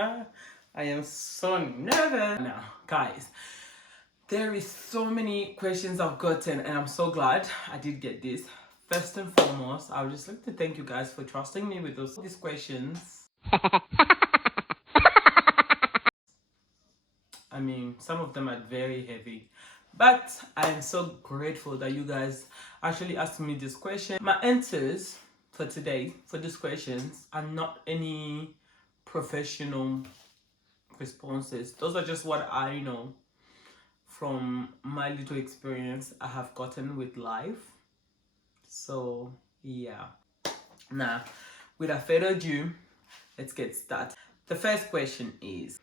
I am so nervous now, guys. There is so many questions I've gotten, and I'm so glad I did get this. First and foremost, I would just like to thank you guys for trusting me with these questions. I mean, some of them are very heavy, but I am so grateful that you guys actually asked me this question. My answers for today for these questions are not any professional responses. Those are just what I know from my little experience I have gotten with life. So yeah. Now, without further ado, let's get started. The first question is,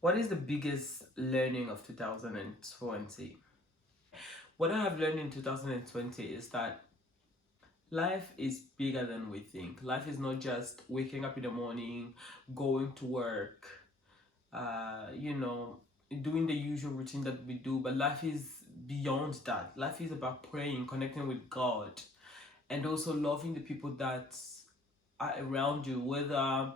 what is the biggest learning of 2020? What I have learned in 2020 is that life is bigger than we think. Life is not just waking up in the morning, going to work, doing the usual routine that we do, but life is beyond that. Life is about praying, connecting with God, and also loving the people that are around you, whether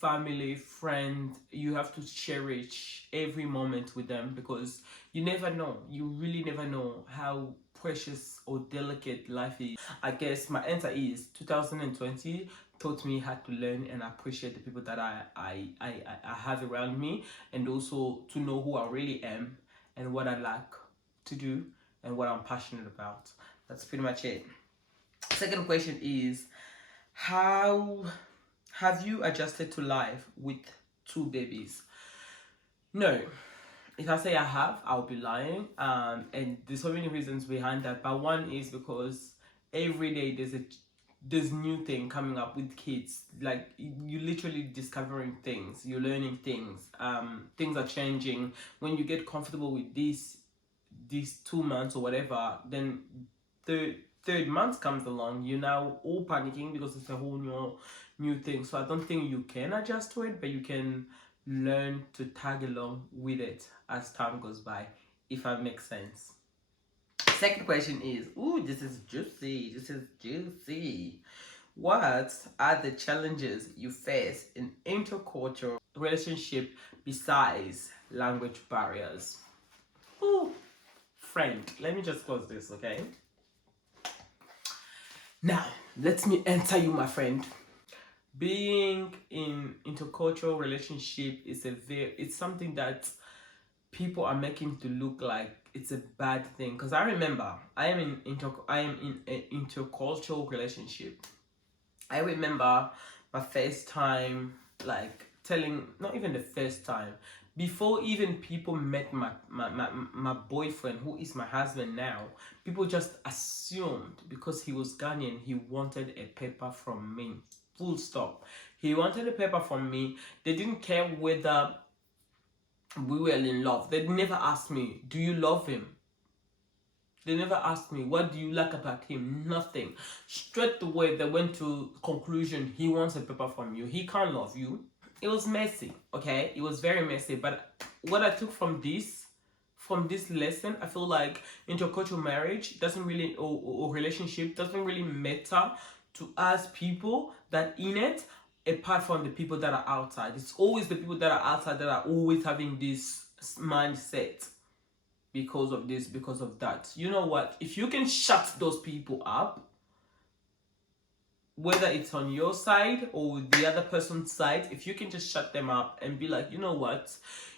family, friend. You have to cherish every moment with them, because you never know, you really never know how precious or delicate life is. I guess my answer is 2020 taught me how to learn and appreciate the people that I have around me, and also to know who I really am and what I like to do and what I'm passionate about. That's pretty much it. Second question is, how have you adjusted to life with two babies? No. If I say I have, I'll be lying. And there's so many reasons behind that. But one is because every day there's new thing coming up with kids. Like, you literally discovering things, you're learning things. Things are changing. When you get comfortable with these 2 months or whatever, then the third month comes along, you're now all panicking because it's a whole new thing. So I don't think you can adjust to it, but you can learn to tag along with it as time goes by, if that makes sense. Second question is, this is juicy. What are the challenges you face in intercultural relationship besides language barriers? Friend, let me just close this, okay? Now, let me enter you, my friend. Being in intercultural relationship is it's something that people are making to look like it's a bad thing. Because I remember I am in an intercultural relationship. I remember my first time, like telling, not even the first time, before even people met my boyfriend, who is my husband now, people just assumed because he was Ghanaian, he wanted a paper from me. Full stop. He wanted a paper from me. They didn't care whether we were in love. They never asked me, do you love him? They never asked me, what do you like about him? Nothing. Straight away, they went to conclusion, he wants a paper from you. He can't love you. It was messy, okay? It was very messy. But what I took from this lesson, I feel like intercultural marriage doesn't really, or relationship doesn't really matter to us people that in it, apart from the people that are outside. It's always the people that are outside that are always having this mindset. Because of this, because of that. You know what? If you can shut those people up, whether it's on your side or the other person's side, if you can just shut them up and be like, you know what?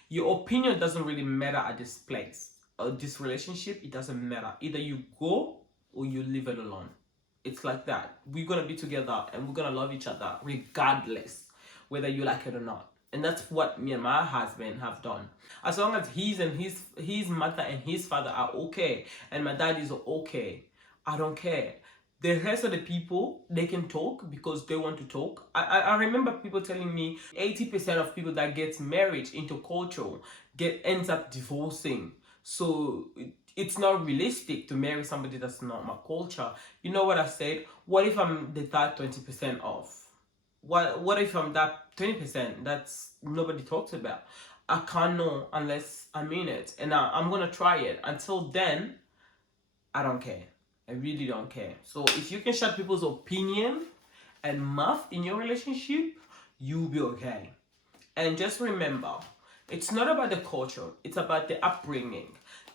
Your opinion doesn't really matter at this place or this relationship. It doesn't matter. Either you go or you leave it alone. It's like that. We're going to be together and we're going to love each other regardless whether you like it or not. And that's what me and my husband have done. As long as his mother and his father are okay, and my dad is okay, I don't care. The rest of the people, they can talk because they want to talk. I remember people telling me 80% of people that get married into culture ends up divorcing. So it's not realistic to marry somebody that's not my culture. You know what I said? What if I'm the that 20% off? What if I'm that 20% that's nobody talks about? I can't know unless I'm in it, and I'm gonna try it. Until then, I don't care. I really don't care. So if you can shut people's opinion and mouth in your relationship, you'll be okay. And just remember, it's not about the culture, it's about the upbringing.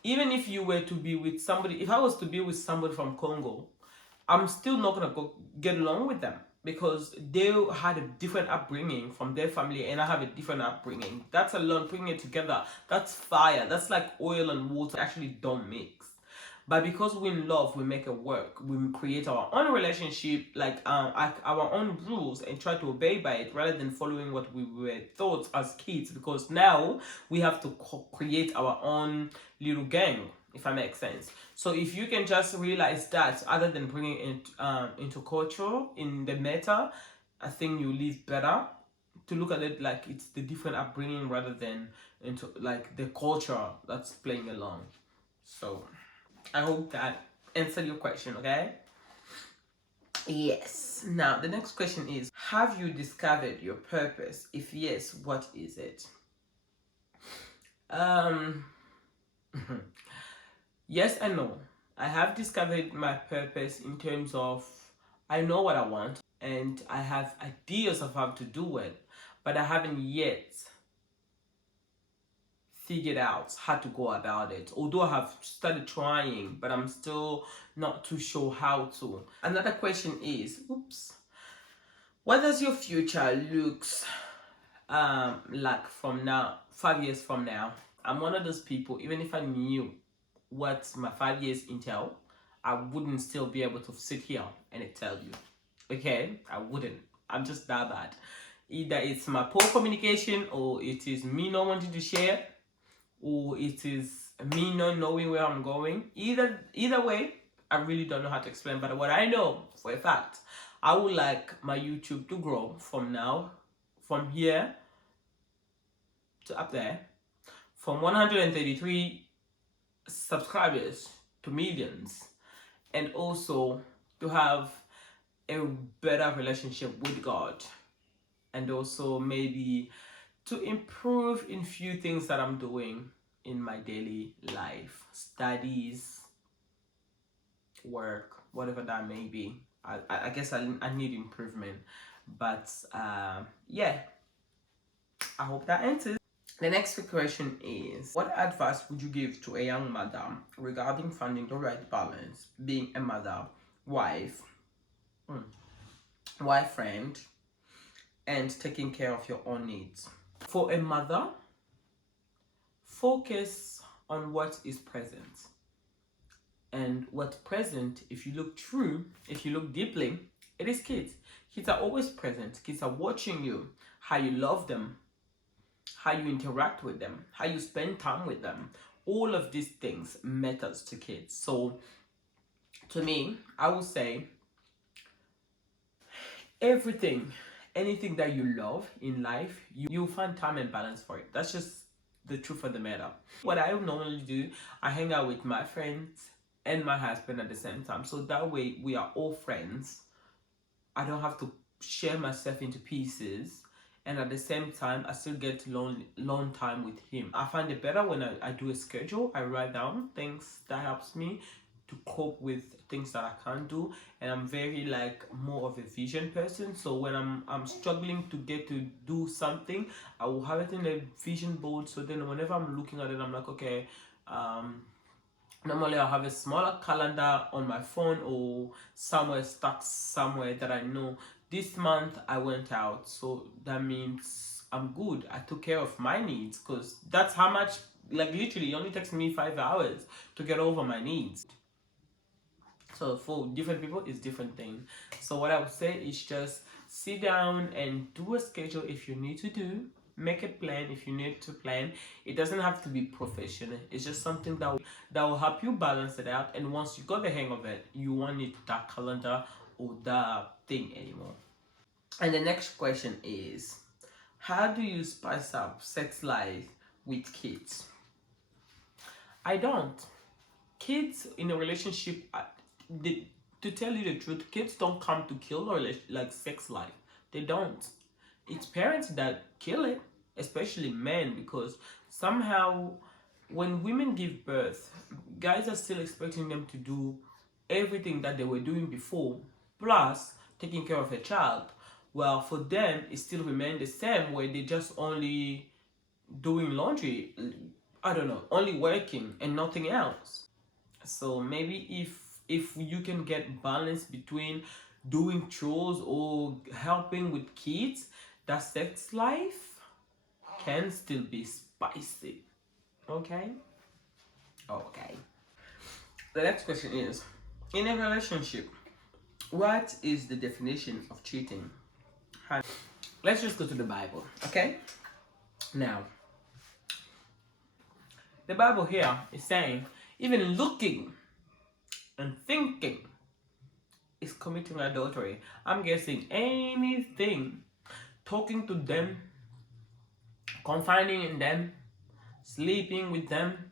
Even if you were to be with somebody, if I was to be with somebody from Congo, I'm still not gonna go get along with them because they had a different upbringing from their family and I have a different upbringing. That's alone, putting it together, that's fire. That's like oil and water actually don't mix. But because we in love, we make it work. We create our own relationship, like our own rules, and try to obey by it rather than following what we were taught as kids. Because now we have to create our own little gang, if I make sense. So if you can just realize that, other than bringing it into culture in the meta, I think you live better. To look at it like it's the different upbringing rather than into like the culture that's playing along. So I hope that answered your question, okay? Yes. Now, the next question is, have you discovered your purpose? If yes, what is it? Yes and no. I have discovered my purpose in terms of I know what I want and I have ideas of how to do it, but I haven't yet figured out how to go about it. Although I have started trying, but I'm still not too sure how to. Another question is, what does your future looks like from now, 5 years from now? I'm one of those people, even if I knew what my 5 years entail, I wouldn't still be able to sit here and tell you. Okay, I wouldn't. I'm just that bad. Either it's my poor communication, or it is me not wanting to share, or it is me not knowing where I'm going. Either way, I really don't know how to explain. But what I know for a fact, I would like my YouTube to grow from here to up there, from 133 subscribers to millions, and also to have a better relationship with God, and also maybe to improve in few things that I'm doing in my daily life, studies, work, whatever that may be. I guess I need improvement, but yeah, I hope that answers. The next question is, what advice would you give to a young mother regarding finding the right balance, being a mother, wife, friend, and taking care of your own needs? For a mother, focus on what is present. And what's present, if you look deeply, it is kids. Kids are always present. Kids are watching you, how you love them, how you interact with them, how you spend time with them. All of these things matters to kids. So to me, I would say anything that you love in life, you'll find time and balance for it. That's just the truth of the matter. What I normally do, I hang out with my friends and my husband at the same time. So that way we are all friends. I don't have to share myself into pieces. And at the same time, I still get long time with him. I find it better when I do a schedule. I write down things that helps me to cope with things that I can't do, and I'm very like more of a vision person. So when I'm struggling to get to do something, I will have it in a vision board. So then whenever I'm looking at it, I'm like, okay, normally I'll have a smaller calendar on my phone or somewhere stuck somewhere that I know this month I went out, so that means I'm good. I took care of my needs, because that's how much, like literally it only takes me 5 hours to get over my needs. So for different people, it's different thing. So what I would say is just sit down and do a schedule if you need to do. Make a plan if you need to plan. It doesn't have to be professional. It's just something that will help you balance it out. And once you got the hang of it, you won't need that calendar or that thing anymore. And the next question is, how do you spice up sex life with kids? I don't. Kids in a relationship, to tell you the truth, kids don't come to kill or like sex life. They don't. It's parents that kill it, especially men, because somehow when women give birth, guys are still expecting them to do everything that they were doing before, plus taking care of a child. Well, for them, it still remain the same, where they just only doing laundry. I don't know, only working and nothing else. So maybe if you can get balance between doing chores or helping with kids, that sex life can still be spicy. Okay? Okay. The next question is, in a relationship, what is the definition of cheating? Let's just go to the Bible, okay? Now, the Bible here is saying, even looking and thinking is committing adultery. I'm guessing anything, talking to them, confiding in them, sleeping with them.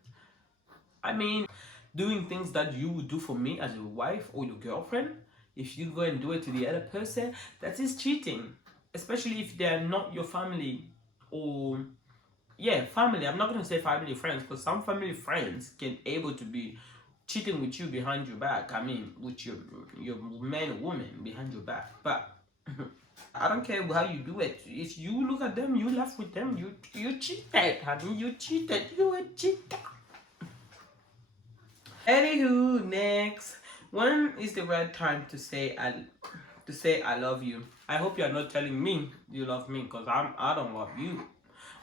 I mean, doing things that you would do for me as your wife or your girlfriend. If you go and do it to the other person, that is cheating. Especially if they are not your family, or yeah, family. I'm not gonna say family friends, because some family friends can able to be cheating with you behind your back. I mean, with your man or woman behind your back. But I don't care how you do it. If you look at them, you laugh with them, you cheated, honey. You cheated. You a cheater. Anywho, next. When is the right time to say I love you? I hope you are not telling me you love me, because I don't love you.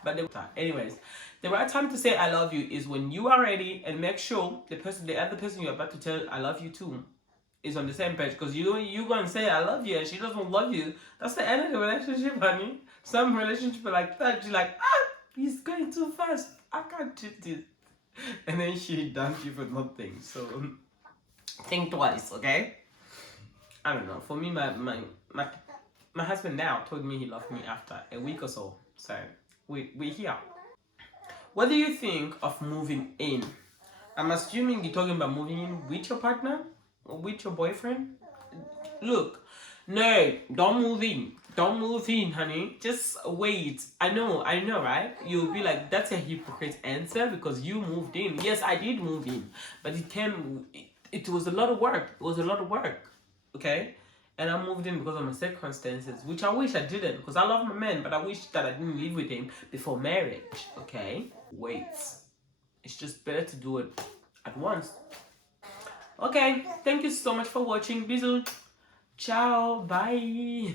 But anyways, the right time to say I love you is when you are ready, and make sure the other person you're about to tell I love you to is on the same page. Because you gonna say I love you and she doesn't love you, that's the end of the relationship, honey. Some relationship are like that. You're like, he's going too fast. I can't do this. And then she dumped you for nothing. So think twice, okay? I don't know. For me, my husband now told me he loved me after a week or so. So we're here. What do you think of moving in? I'm assuming you're talking about moving in with your partner or with your boyfriend. Look, no, don't move in. Don't move in, honey. Just wait. I know, right? You'll be like, that's a hypocrite answer because you moved in. Yes, I did move in, but it was a lot of work. It was a lot of work, okay? And I moved in because of my circumstances, which I wish I didn't, because I love my man, but I wish that I didn't live with him before marriage, okay? Wait. It's just better to do it at once. Okay, thank you so much for watching. Bisous. Ciao. Bye.